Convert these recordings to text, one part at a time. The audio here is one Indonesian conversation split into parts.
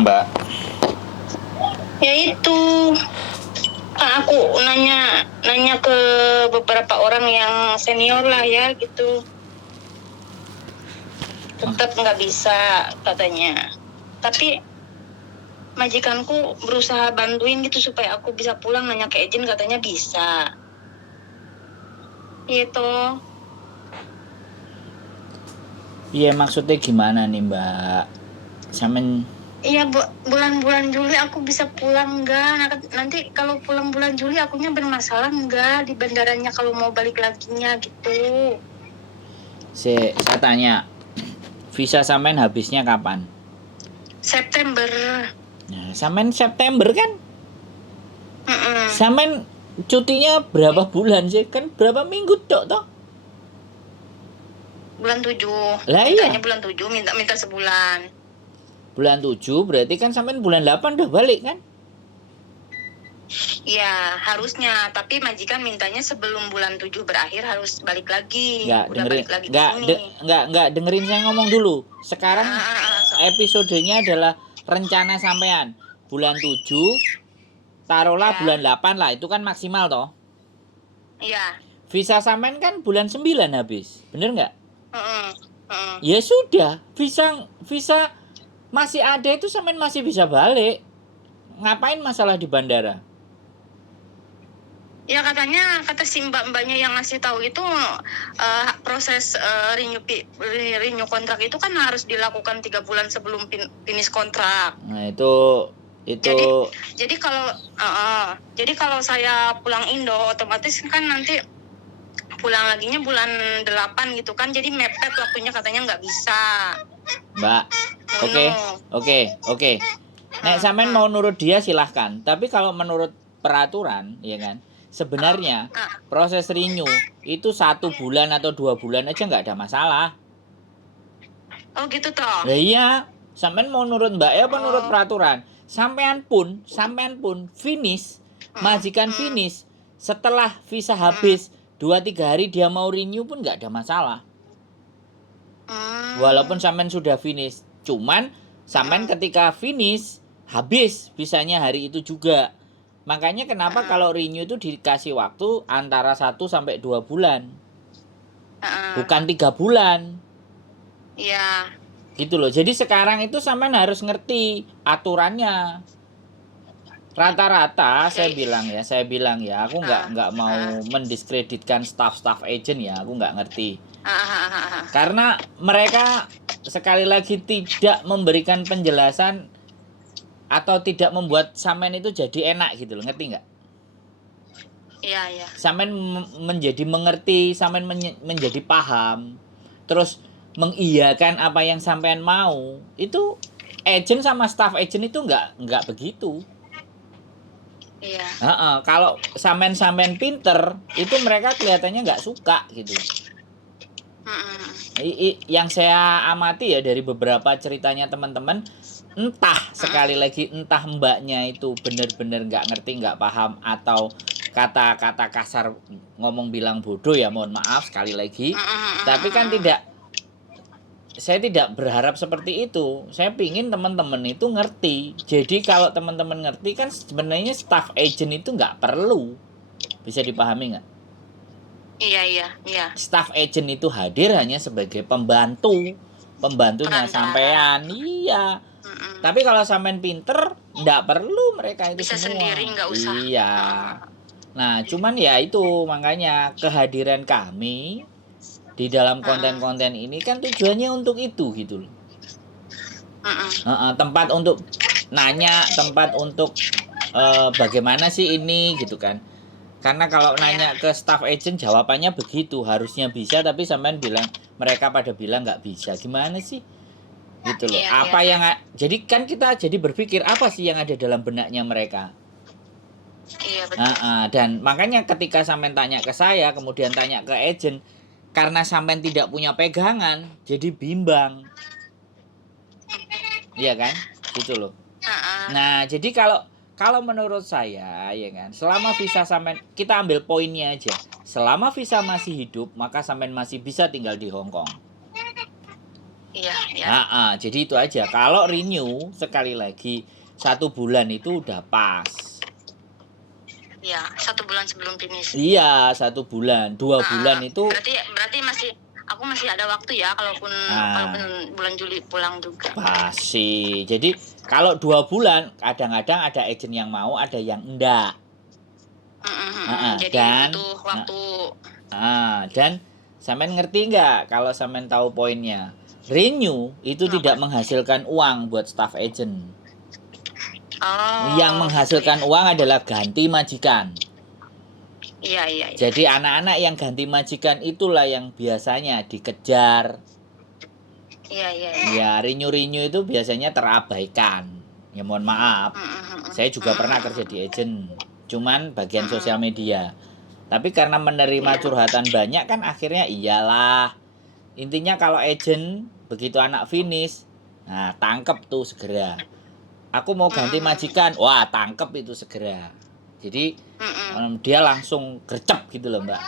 gimana Mbak? Ya itu, kan aku nanya ke beberapa orang yang senior lah ya gitu. Tetap nggak bisa katanya. Tapi majikanku berusaha bantuin gitu supaya aku bisa pulang, nanya ke agent katanya bisa. Gitu. Iya maksudnya gimana nih Mbak? Samen Iya, bulan-bulan Juli aku bisa pulang nggak? Nanti kalau pulang bulan Juli akunya bermasalah nggak di bandaranya kalau mau balik laginya gitu. saya tanya, visa sampean habisnya kapan? September. Nah, sampean September kan? Mm-mm. Sampean cutinya berapa bulan sih? Kan berapa minggu tok toh? Bulan 7. Lah iya. Mintanya bulan 7, minta sebulan. Bulan 7 berarti kan sampean bulan 8 udah balik kan? Ya, harusnya. Tapi majikan mintanya sebelum bulan 7 berakhir harus balik lagi. Nggak balik lagi ke sini. Nggak dengerin saya ngomong dulu. Sekarang episodenya adalah rencana sampean. Bulan 7 taruhlah Ya. bulan 8 lah, itu kan maksimal toh. Iya. Visa sampean kan bulan 9 habis. Bener nggak? Heeh. Ya sudah, visa masih ada itu sampean masih bisa balik. Ngapain masalah di bandara? Ya kata si mbak-mbaknya yang ngasih tahu itu proses renew kontrak itu kan harus dilakukan 3 bulan sebelum finish kontrak. Nah itu jadi kalau saya pulang Indo otomatis kan nanti pulang laginya bulan 8 gitu kan, jadi mepet waktunya katanya nggak bisa. Mbak, oke. Nek sampean mau nurut dia silahkan. Tapi kalau menurut peraturan, ya kan, sebenarnya proses renew itu 1 bulan atau 2 bulan aja nggak ada masalah. Oh gitu toh? Nah, iya, sampean mau nurut Mbak ya apa nurut peraturan? Sampean pun finish, majikan finish setelah visa habis 2-3 hari dia mau renew pun nggak ada masalah. Walaupun sampean sudah finish, cuman sampean ketika finish habis visanya hari itu juga. Makanya kenapa kalau renew itu dikasih waktu antara 1 sampai 2 bulan. Bukan 3 bulan. Iya. Gitu loh. Jadi sekarang itu sampean harus ngerti aturannya. Rata-rata saya bilang ya, aku nggak mau mendiskreditkan staff agent ya, aku nggak ngerti. Karena mereka sekali lagi tidak memberikan penjelasan atau tidak membuat sampean itu jadi enak gitu loh, ngerti nggak? Iya. Sampean menjadi mengerti, sampean menjadi paham, terus mengiyakan apa yang sampean mau. Itu agent sama staff agent itu nggak begitu. Iya. Kalau sampean pinter, itu mereka kelihatannya nggak suka gitu. Yang saya amati ya dari beberapa ceritanya teman-teman, sekali lagi entah mbaknya itu benar-benar nggak ngerti, nggak paham, atau kata-kata kasar ngomong bilang bodoh ya, mohon maaf sekali lagi. Tapi kan saya tidak berharap seperti itu. Saya pingin teman-teman itu ngerti. Jadi kalau teman-teman ngerti kan sebenarnya staff agent itu nggak perlu. Bisa dipahami nggak? Iya. Staff agent itu hadir hanya sebagai pembantunya Perantara. sampean. Iya. Tapi kalau sampean pinter, nggak perlu mereka itu bisa semua. Sendiri, nggak usah. Iya. Nah, cuman ya itu makanya kehadiran kami di dalam konten-konten ini kan tujuannya untuk itu gitu loh. Tempat untuk nanya, tempat untuk bagaimana sih ini gitu kan. Karena kalau nanya ke staff agent jawabannya begitu, harusnya bisa, tapi sampean mereka pada bilang nggak bisa. Gimana sih? Gitu loh. Jadi kan kita jadi berpikir apa sih yang ada dalam benaknya mereka. Iya betul. Dan makanya ketika sampean tanya ke saya, kemudian tanya ke agent, karena sampean tidak punya pegangan, jadi bimbang. Iya kan? Gitu loh. Nah, jadi kalau menurut saya ya kan, selama visa sampean, kita ambil poinnya aja. Selama visa masih hidup, maka sampean masih bisa tinggal di Hong Kong. Iya, iya. Jadi itu aja. Kalau renew sekali lagi 1 bulan itu udah pas. Iya, 1 bulan sebelum finish. Iya, 1 bulan. 2 bulan itu Berarti aku masih ada waktu ya, kalaupun bulan Juli pulang juga. Pasti. Jadi kalau 2 bulan kadang-kadang ada agent yang mau, ada yang enggak. Jadi Dan butuh waktu. Dan sampean ngerti nggak kalau sampean tahu poinnya? Renew itu tidak menghasilkan uang buat staff agent. Yang menghasilkan uang adalah ganti majikan. Iya. Jadi anak-anak yang ganti majikan itulah yang biasanya dikejar. Iya. Ya, renew itu biasanya terabaikan. Ya mohon maaf. Saya juga pernah kerja di agent, cuman bagian sosial media. Tapi karena menerima curhatan banyak kan akhirnya iyalah. Intinya kalau agent begitu anak finish, nah tangkep tuh segera. Aku mau ganti majikan, wah tangkep itu segera. Jadi dia langsung gercep gitu loh Mbak.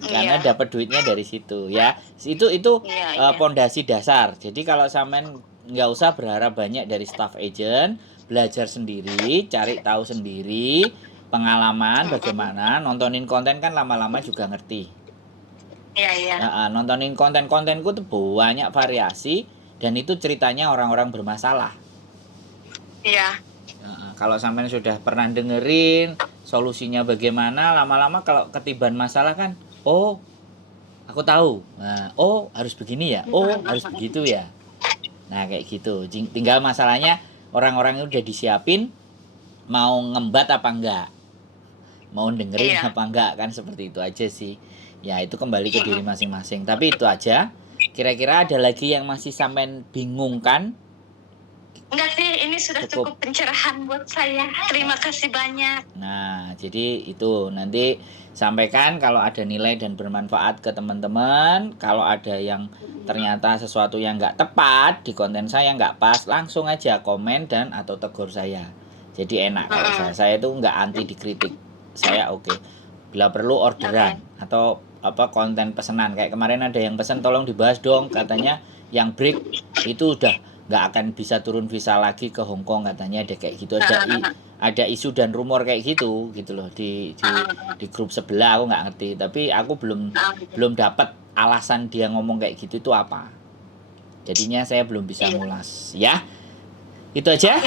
Karena dapat duitnya dari situ ya. Itu pondasi dasar. Jadi kalau sampean nggak usah berharap banyak dari staff agent, belajar sendiri, cari tahu sendiri, pengalaman bagaimana, nontonin konten kan lama-lama juga ngerti. Iya. Nontonin kontenku tuh banyak variasi dan itu ceritanya orang-orang bermasalah. Iya. Kalau sampean sudah pernah dengerin solusinya bagaimana, lama-lama kalau ketiban masalah kan, oh aku tahu. Nah, oh harus begini ya, oh harus begitu ya. Nah kayak gitu. Tinggal masalahnya orang-orang itu udah disiapin mau ngembat apa enggak, mau dengerin apa enggak, kan seperti itu aja sih. Ya itu kembali ke diri masing-masing. Tapi itu aja. Kira-kira ada lagi yang masih sampean bingung kan? Enggak sih, ini sudah cukup pencerahan buat saya. Terima kasih banyak. Nah, jadi itu nanti sampaikan kalau ada nilai dan bermanfaat ke teman-teman. Kalau ada yang ternyata sesuatu yang nggak tepat di konten saya, nggak pas, langsung aja komen dan atau tegur saya. Jadi enak kalau saya itu nggak anti dikritik. Saya oke. Bila perlu orderan atau konten pesanan. Kayak kemarin ada yang pesan tolong dibahas dong, katanya yang break itu udah nggak akan bisa turun visa lagi ke Hong Kong katanya, ada kayak gitu, ada isu dan rumor kayak gitu loh di grup sebelah. Aku nggak ngerti, tapi aku belum dapat alasan dia ngomong kayak gitu itu apa, jadinya saya belum bisa ngulas ya. Itu aja.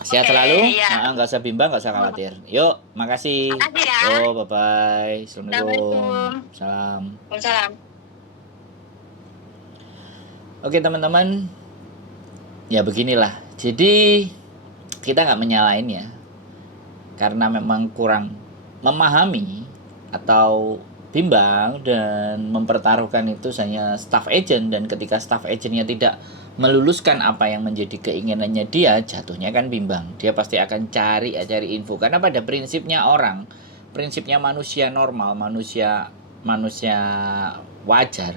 Sehat selalu. Nggak usah bimbang, nggak usah khawatir. Yuk, makasih. Oh, bye bye. Assalamualaikum. Salam. Oke teman-teman, ya beginilah. Jadi kita nggak menyalahin ya, karena memang kurang memahami atau bimbang dan mempertaruhkan itu hanya staff agent, dan ketika staff agentnya tidak meluluskan apa yang menjadi keinginannya dia, jatuhnya kan bimbang. Dia pasti akan cari info, karena pada prinsipnya prinsipnya manusia normal, manusia wajar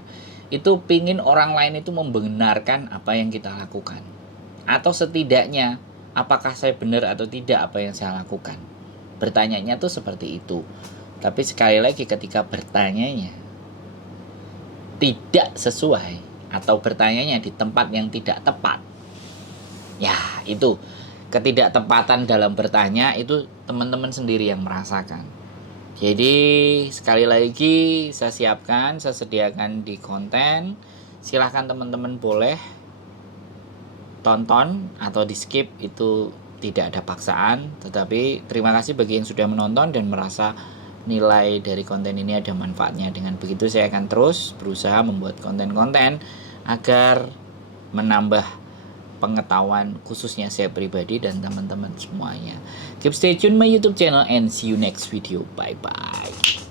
itu pingin orang lain itu membenarkan apa yang kita lakukan, atau setidaknya apakah saya benar atau tidak apa yang saya lakukan. Bertanyanya tuh seperti itu. Tapi sekali lagi ketika bertanyanya tidak sesuai atau bertanyanya di tempat yang tidak tepat, ya itu ketidaktepatan dalam bertanya itu teman-teman sendiri yang merasakan. Jadi sekali lagi saya sediakan di konten. Silahkan teman-teman boleh tonton atau di skip, itu tidak ada paksaan. Tetapi terima kasih bagi yang sudah menonton dan merasa nilai dari konten ini ada manfaatnya. Dengan begitu saya akan terus berusaha membuat konten-konten agar menambah pengetahuan khususnya saya pribadi dan teman-teman semuanya. Keep stay tune my YouTube channel and see you next video. Bye bye.